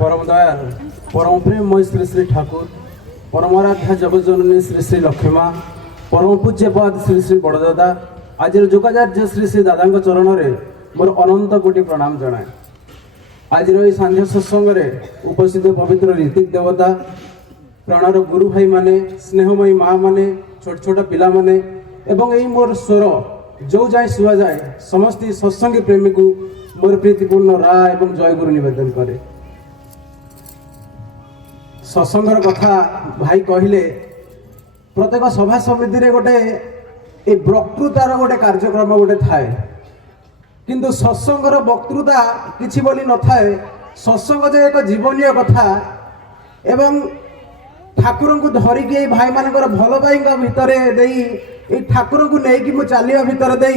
परम दयाल परम प्रेममय श्री श्री ठाकुर परमाराध्या जगजननी श्री श्री लक्ष्मा परम पूज्यपाद श्री श्री बड़दादा आज जोगाचार्य श्री श्री दादा चरण में मोर अनंत कोटि प्रणाम जनाए। आज सांध्य सत्संग उपस्थित पवित्र ऋतिक देवता प्राणर गुरु भाई माने स्नेहमयी माँ माने छोट छोट पिला माने एवं यही मोर स्वर जो जाए शुआ जाए समस्त सत्संगी प्रेमी को मोर प्रीतिपूर्ण राय एवं जय गुरु निवेदन करे। सत्संगर कथा भाई कहले प्रत्येक सभा समिति गोटे ए वक्तृतार गोटे कार्यक्रम गोटे थाए किंतु सत्संगर वक्तृता किछि बोली न थाए। सत्संग जे एक जीवनीय कथा एवं ठाकुर को धरिकी भाई मानकर भल भाई भितर दे ठाकुर को लेकिन मु चलिया भितर दे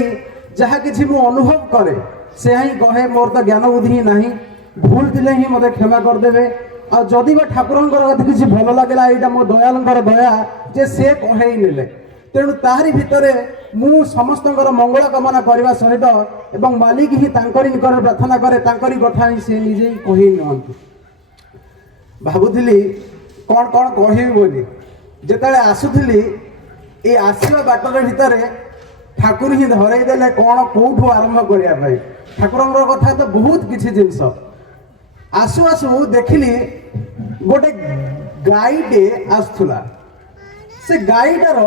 जहाँ किछि मु अनुभव करे से ही कहे मोर तो ज्ञान बुद्धि नहीं भूल थिले ही मते क्षमा करदेवे आ जदि बा ठाकुर किसी भल लगे यहाँ मो दयालंकर दया जे से कहे ही नेले तेणु ताहारी भितर मु समस्त मंगल कामना करने सहित एवं मालिक ही तांकरी निकट प्रार्थना करे तांकरी कथा ही से निजे ही कही नियंतु। भाबुथिली कौन कौन कहबी बोली जेतले आसुथिली ए आसीबा बाटर भितर ठाकुर ही धरई देले कौन कोठू आरंभ करिया भाई ठाकुरंकर कथा तो बहुत किछि जिंस आसु आसु देखिली गोटे गाईटे आसुला से गाईटार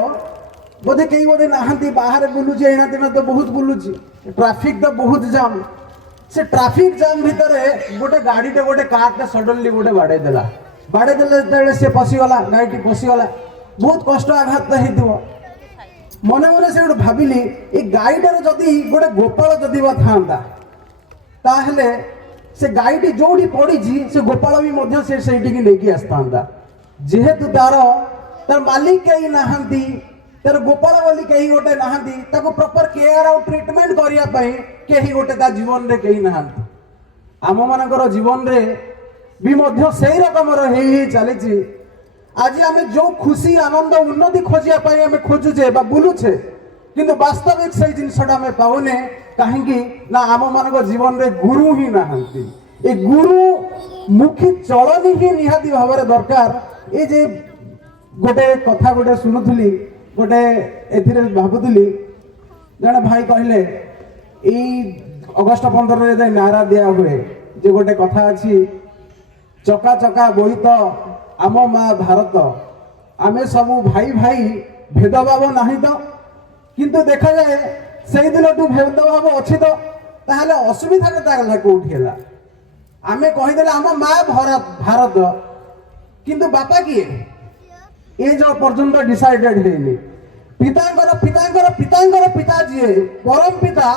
बोधे कई बोधे नहांती बाहर बुलुची एना तेना तो बहुत बुलुची ट्रैफिक तो बहुत जाम से ट्रैफिक जाम भितर गोटे गाड़ीटे गोटे कारटे सडनली गोटे बाड़े देले से पशिगला गाड़ीटी पशिगला बहुत कष्ट आघात होइथिबो मने मने से गोटे भाबिली ए गाड़ीटार जदि गोटे गोपाल जदि बा थांता ताहले से गाड़ीटी जोड़ी पड़ी से गोपाल भी मध्य से सेठी की लेके आस्तांता जेहेतु तार मालिक कहीं नहांती तार गोपाल बोली कहीं गोटे नहांती ताको प्रॉपर केयर और ट्रीटमेंट करिया पई कहीं गोटे ता जीवन रे कहीं नहांती आम मानकर जीवन रे भी मध्य सेही रकम ही चली। आज आम जो खुशी आनंद उन्नति खोजिया पई आम खोजुचे बा बुलुचे किंतु वास्तविक से जिनसटा आम पाऊने कहीं ना आम मान जीवन रे गुरु ही नहांती ए गुरु मुखी चलनी ही निहाती भाव दरकार ये जे गोटे कथा गोटे शुणुली गोटे ए भावुली जड़े भाई कहले अगस्ट 15 नारा दिया हुए जे गोटे कथा अच्छी चका चका बोहित आम माँ भारत आमे सबू भाई भाई भेदभाव नहीं तो किंतु देखा जाए से दिन तू भेदभाव अच्छी तो ताहले असुविधा कौटी है आमे कहीदे आम माँ भारत किंतु बापा किए ये जो पर्यंत डिसाइडेड है पितांकर पिता जी परम पिता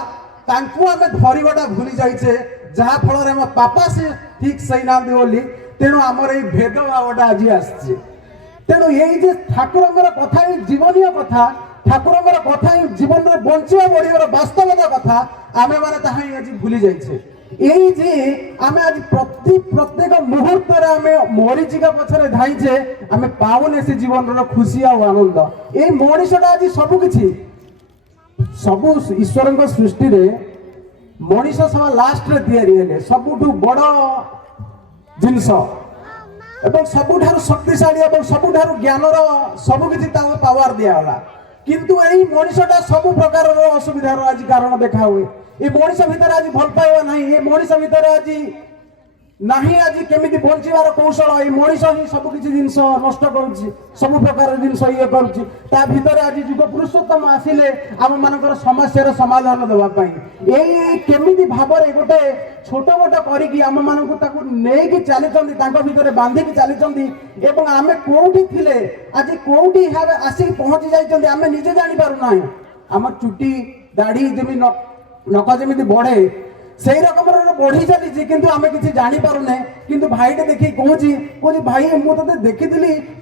तांकु आमे धरिबाटा भूली जाइछे जहा फल रे पापा से ठीक सही ना बोली तेणु आमर ये भेदभावटा आज आसছে तेणु यही जे ठाकुरंकर कथा जीवनीय कथा ठाकुरंकर कथा जीवन में बंचिया बढ़िया वास्तवता कथा आमे माने ताहा आज भूली जाइछे यही जे आमे आज प्रत्येक मुहूर्त रे आमे मरीचिका पछरे धाइछे आमे पाउने से जीवन रो खुशी आ आनंद ए मनीषटा आज सब किछि सबु ईश्वरंक सृष्टि रे मनीष सब लास्ट रे तैयारी हेले सबुठु बड़ जिनस एवं सबुठारु शक्तिशाली एवं सबुठारु ज्ञानर सब किछि ताको पावर दियाला किंतु एही मनीषटा सब प्रकार रो असुविधार आज कारण देखा हुए ये मनीष भितर आज भल पाइबा नहीं ये मनीष भितर आज नहीं आज केमिति बंचिबार कौशल ये मनीष ही सब किछि जिंस नष्ट करूछि सब प्रकार जिंस ये करूछि ता भितर आज जुग पुरुषोत्तम आसिले आम मानकर समस्या समाधान देबा पई एई केमिति भाबरे गोटे छोट मोट करिकि आम मानकु ताकु नेकी चलीचंदी तांको भितर बांधी की चलीचंदी एवं आमे कोउठी थिले आज कोउठी हावे आसी पहुंची जाइचंदी आमे निजे जानि पारु नाही आम चुटी दाढ़ी जेमि नक जमी बढ़े से रकम बढ़ी चली किंतु आम किसी जानी पारुने किंतु भाईटे देखी कहूँ भाई मुझे देखी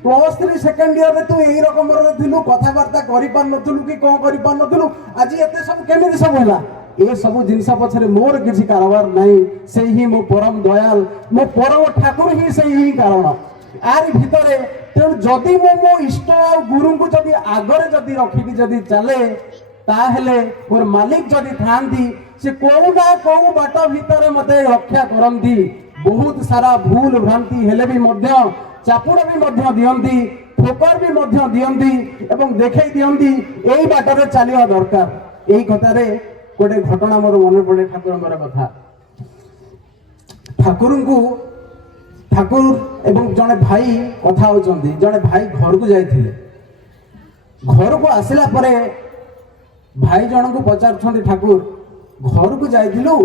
+3 सेकेंड ईयर तू यही रकम थिलु कथबार्ता कर कि कौन कर आज एत सब केमी सब है ये सब जिनस पछरे मोर किसी कारबार नहीं से ही मो परम दयाल मो परम ठाकुर ही से ही कारण आर भितर तेणु जदि मो इष्ट आ गुरु को जदि आगरे जदि रखिकी जदि चले ताहले मोर मालिक जदि थांती से कौ ना कौ बाट भितर मते रक्षा करती बहुत सारा भूल भ्रांति हेले भी मध्य चापुड़ भी मध्य दियंती ठोकर भी मध्य दियंती एवं देखै दियंती एई बाटरे चलिया दरकार। एई कथारे गोटे घटना मोर मन पड़े ठाकुरंकर कथा। ठाकुर एवं जड़े भाई कथा होचंदी। जड़े भाई घर को जाइथिले, घर को आसिला परे भाई जन को पचार ठाकुर घर को जाइथिलु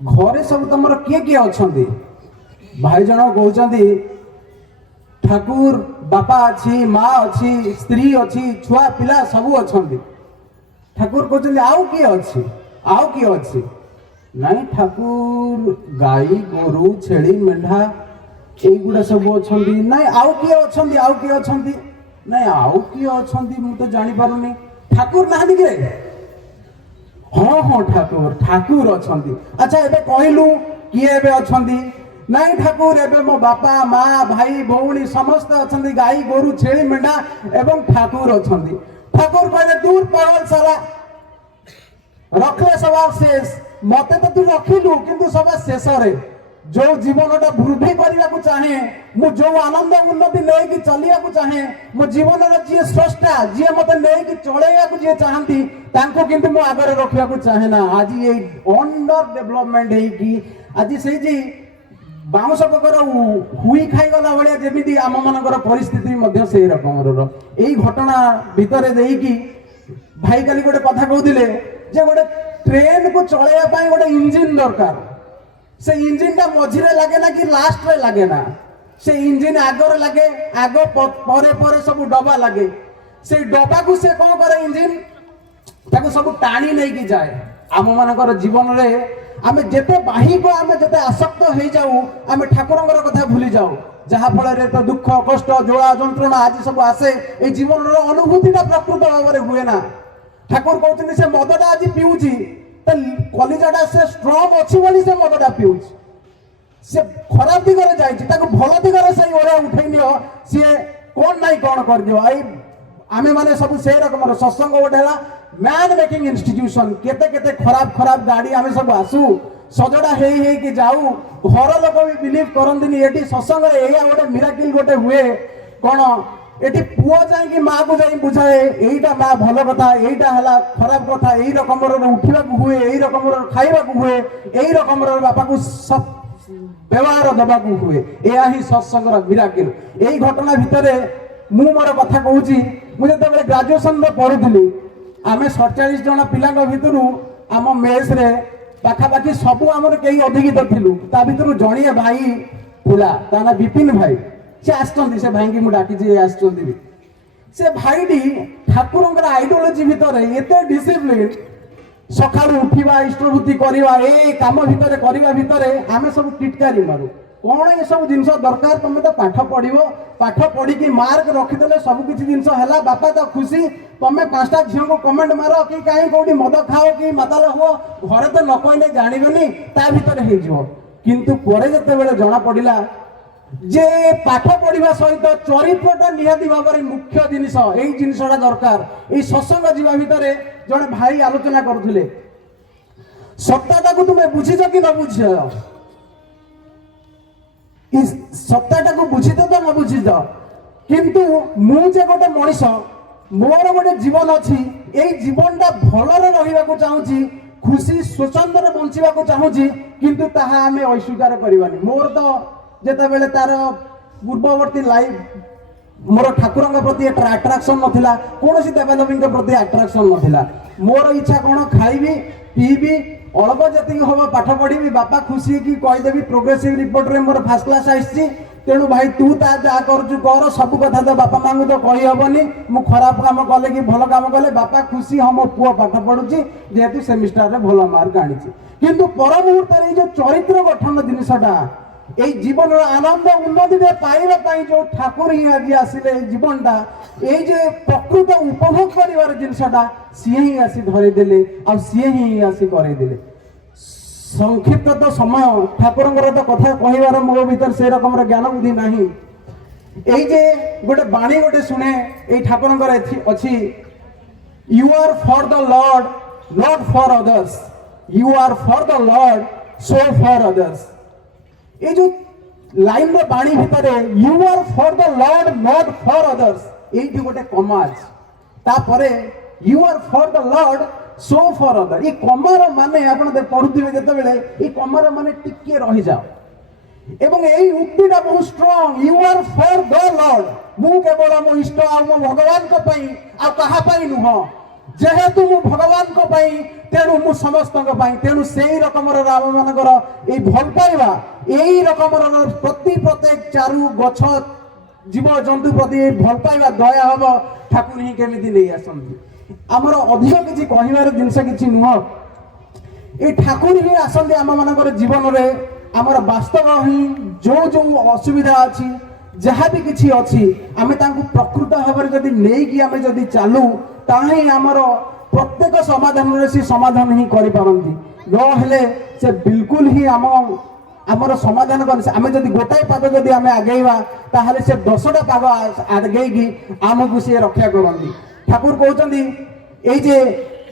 घरे सब तुमर किए किए अछंती? भाई जन कहउचंदी ठाकुर बापा अच्छी माँ अच्छी स्त्री अच्छी छुआ पिला सब अछंती। ठाकुर कहउचंदी आउ किए अच्छी आउ किए अच्छी? नहीं ठाकुर गाई गोरु छेड़ी मेंढा एगुड़ा सब अछंती। नहीं आउ किए अछंती आउ किए अछंती? नहीं आउ किए अछंती मु तो जानि पारुनी। ठाकुर नाहंती के? हाँ हाँ ठाकुर ठाकुर अछंती। अच्छा एबे कहलु किए एबे अछंती? नहीं ठाकुर एबे मो बापा माँ भाई भौणी समस्त अछंती, गाई गोरु छेड़ी मेंढा एवं ठाकुर अछंती। ठाकुर कहले दूर पागल साला रखले सवाल शेष मते तो तू रखिलु किंतु सभा शेष रे जो जीवनटा वृद्धि करने को चाहे मु जो आनंद उन्नति नहीं कि चलिया को चाहे मो जीवन रे जे स्रष्टा जे मते नहीं कि चलेया को जे चाहंती तांको किंतु मु आगरे रखिया को चाहे ना। आज ये अंडर डेवलपमेंट है कि आज से जी बाउंस पकर हुई खाई गला भलिया जेमिति आम मानकर परिस्थिति मध्य से रकम रो एई घटना भितरे देई कि भाई काली गोटे कथा कहउदिले जे गोटे ट्रेन को चलेया पाई गोटे इंजिन दरकार। से इंजिन टा मझिरे लगे ना कि लास्ट रे लगे ना? से इंजिन आगर लगे आग परे परे सब डबा लगे। से डबा को से कौन करे इंजिन ताको सब टाणी नहीं की जाए। आम मानकर जीवन रे आमे जेते बाही को आमे जेते आसक्त हो जाऊ आमे ठाकुरंकर कथा भूली जाऊ जहा फल रे तो दुख कष्ट जोड़ा जंत्रणा आज सब आसे ए जीवन रो अनुभूतिटा प्रकृत भाव रे हुए ना। ठाकुर कहते से मदटा आज पिउची कलिजाटा से स्ट्रंग अच्छी बोली से मदटा पिउची। से खराब दिगरे जाइछि ताको भल दिगरे से ओरा उठै नियो से कोन नाही कोन कर दियो। आई आमे माने सब से रकम सत्संग गोटेला मैन मेकिंग इंस्टीट्यूशन केते केते खराब खराब गाड़ी आमे सब आसु सजड़ा हे कि जाऊ घर लोक भी बिलीव करंदिनी एटी सत्संग रे एया गोटे मिराकिल गोटे हुए कोन एटी पुओ जाय कि माँ को जाय बुझाए एईटा माँ भल कथा एईटा हला खराब कथा एई रकम उठिबा को हुए एई रकम खाइबा को हुए एई रकम बापा को सब व्यवहार दबा को हुए। एया ही सत्संग रा मिराकिल। एई घटना भितरे मु मोर कथा कहूची मु जते ग्रेजुएशन रे पढुथिली आमे 47 जण पिलांग भितरु आम मेस रे पाखापाखि सबू आमर कई अधिकित थिलु। ता भितरु जणिए भाई थिला ता ना विपिन भाई से आछंती से भाई की मु डाकी जे आछंती भी से भाईटी ठाकुरंकर आइडियोलॉजी भितरे एते डिसिप्लिन सकाळु उठिबा इष्टभूति करिबा ए काम भितरे करिबा भितरे आमे सब टिटकारी मारू कौन ये सब जिनस दरकार तुम तो पाठ पढ़ो पाठ पढ़ी की मार्क रखिदे सब किसी जिनस है बापा तो खुशी तुम 5टा झील को कमेंट मार कि कहीं कौटी मद खाओ कि माताल हुओ घरे तो न कहले जानवेनि ता भीतर हो किंतु परे जते बेले जना पड़िला जे पाठ पढ़ा सहित चरित्रटा निहाती भाव में मुख्य जिनिस यही जिनसटा दरकार। ये सत्संग जीवा भितर जड़े भाई आलोचना करुले सत्ताटा को तुम बुझीच कि न बुझ सत्ताटा को बुझी तो न बुझी किंतु मुझे गोटे मनीष मोर गोटे जीवन अच्छी यही जीवनटा भलरे रहा चाहूँगी खुशी स्वच्छंदर बंचा चाहूँगी किंतु ताहा आमे अस्वीकार करवानी। मोर तो जेते बेले तार पूर्ववर्ती लाइफ मोर ठाकुर प्रति अट्राक्शन नथिला कौन सी देवदेवी प्रति अट्राक्शन नथिला। मोर इच्छा कौन खाइबी पीबी अल्प जी हम पाठ पढ़ी बापा खुशी कि कहीदेवी प्रोग्रेसिव रिपोर्ट रे मोर फर्स्ट क्लास आसी तेणु भाई तू ता जा कर सब कथा तो बापा माँ तो कही हेनी मु खराब काम कले कि भल काम कले बापा खुशी हम पुओ पाठ पढ़ुची जेहेतु सेमिस्टर रे भल मार्क आनी किंतु पर मुहूर्त जो चरित्र गठन जिनसटा এই জীবনের আনন্দ উন্নতিতে পাইবা जो ठाकुर ही आज आसिले जीवनटा এই যে প্রকৃত উপভোগ করিবার জিনিসটা সিয়ে ही आसी धरे देले आ सिए ही आसी करे देले। संक्षिप्त तो समय ठाकुरंकर तो कथा कहिबार मो भीतर से रकम ज्ञान बुद्धि नाही। এই যে गोटे बाणी गोटे शुणे এই ठाकुरंकर अछि you are for the lord not for others you are for the lord so for others. ये जो लाइन रे बाणी भितर you are for the lord not for others एठी गोटे कमाज तापरे you are for the lord so for other ये कमार माने आपण पढुथिबे जते बेले ये कमार माने टिके रहि जाओ एवं यही उक्तिटा बहुत strong you are for the lord मु केवल मो इष्ट आ मो भगवान को पई आ कहा पई नुह जेहेतु मु भगवान को पई तेणु मु समस्त को पई तेणु सेही रकमर राम मानकर ए भल पाइबा एही रकमर प्रत्येक चारु गछ जीव जंतु प्रति भल पाइबा दया हबो ठाकुर ही केमिति नै आसंती हमर अधिक किछि कहिबार जिंस किछि नुह ए ठाकुर ही आसंती हम मानकर जीवन रे आमर वास्तव ही जो जो असुविधा अच्छी जहाँ भी किसी अच्छी आम प्रकृत भाव में जदि नहीं कि आम जदि चालू ताही आमर प्रत्येक समाधान रे से समाधान ही करि पारंती नहेले से बिल्कुल ही आमर समाधान कर आम जदि गोटाए पाद जदि आम आगेवा ताहले से 10टा पाद आगेगी आमको सी रक्षा करती ठाकुर कहते ये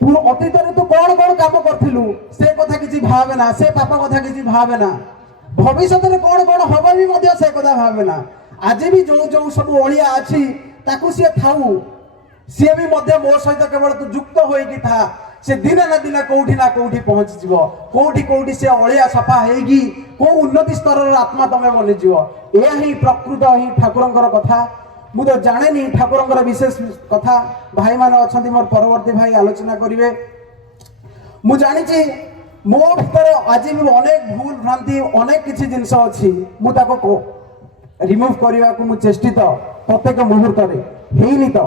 अतीत तू कौन कौन काम करू से कथा किसी भावेना से पाप कथा किसी भावेना भविष्य में कौन कौन हम भी से कथा भावेना आज भी जो जो सब अलिया अच्छी ताकू सी थाऊ सी भी मो सहित केवल तू युक्त होगी था से दिने ना दिने कौटी ना कौटी पहुंची जीव कौटी कौटी से अलिया सफा होगी को उन्नति स्तर आत्मा तमें बनीजी यह ही प्रकृत ही ठाकुर कथा मु तो जाने नी ठाकुर विशेष कथा भाई माने अच्छा मोर परवर्ती भाई आलोचना करेंगे मु जानी मो भीतर आज भी अनेक भूल भ्रांति अनेक किसी जिनस अच्छी मुझे रिमूव करने को मुझे चेष्टित प्रत्येक मुहूर्त में तो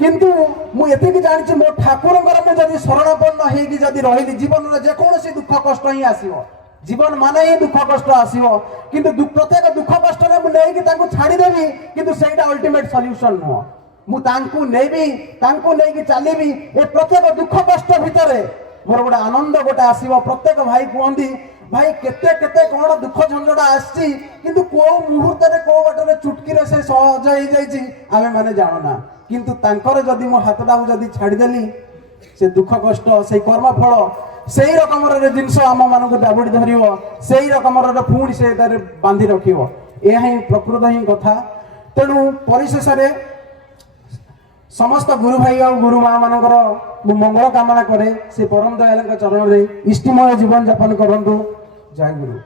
किंतु मुझे जानी मो ठाकुर मुझे शरणपन्न होगी रही जीवन में जेकोसी दुख कष्ट ही आसो जीवन माने ही दुख कष्ट आसो किंतु प्रत्येक दुख कष्ट में छाड़देवी किंतु सेटा अल्टीमेट सॉल्यूशन नुह मुझे चलि ए प्रत्येक दुख कष्ट भितर मोर गोटे आनंद गोटे आसो प्रत्येक भाई कहती भाई केते केते कौन दुख झंझटा आसी किंतु को मुहूर्त में को बाटे चुटकी से सहज हो जाइए आमे माने जानना किंतु तांकर जदि मो हाथटा जदि छाड़देली से दुख कष्ट से कर्मफल से ही रकम जिनस आम मान को दाबुड़ी धर से ही रकम पुणी से बांधि रख यह ही प्रकृत ही कथा तेणु परिशेष समस्त गुरु भाई और गुरु माँ मानकर मंगल कामना करे से परम दयाल चरण में इष्टिमय जीवन यापन करंतु जय गुरु।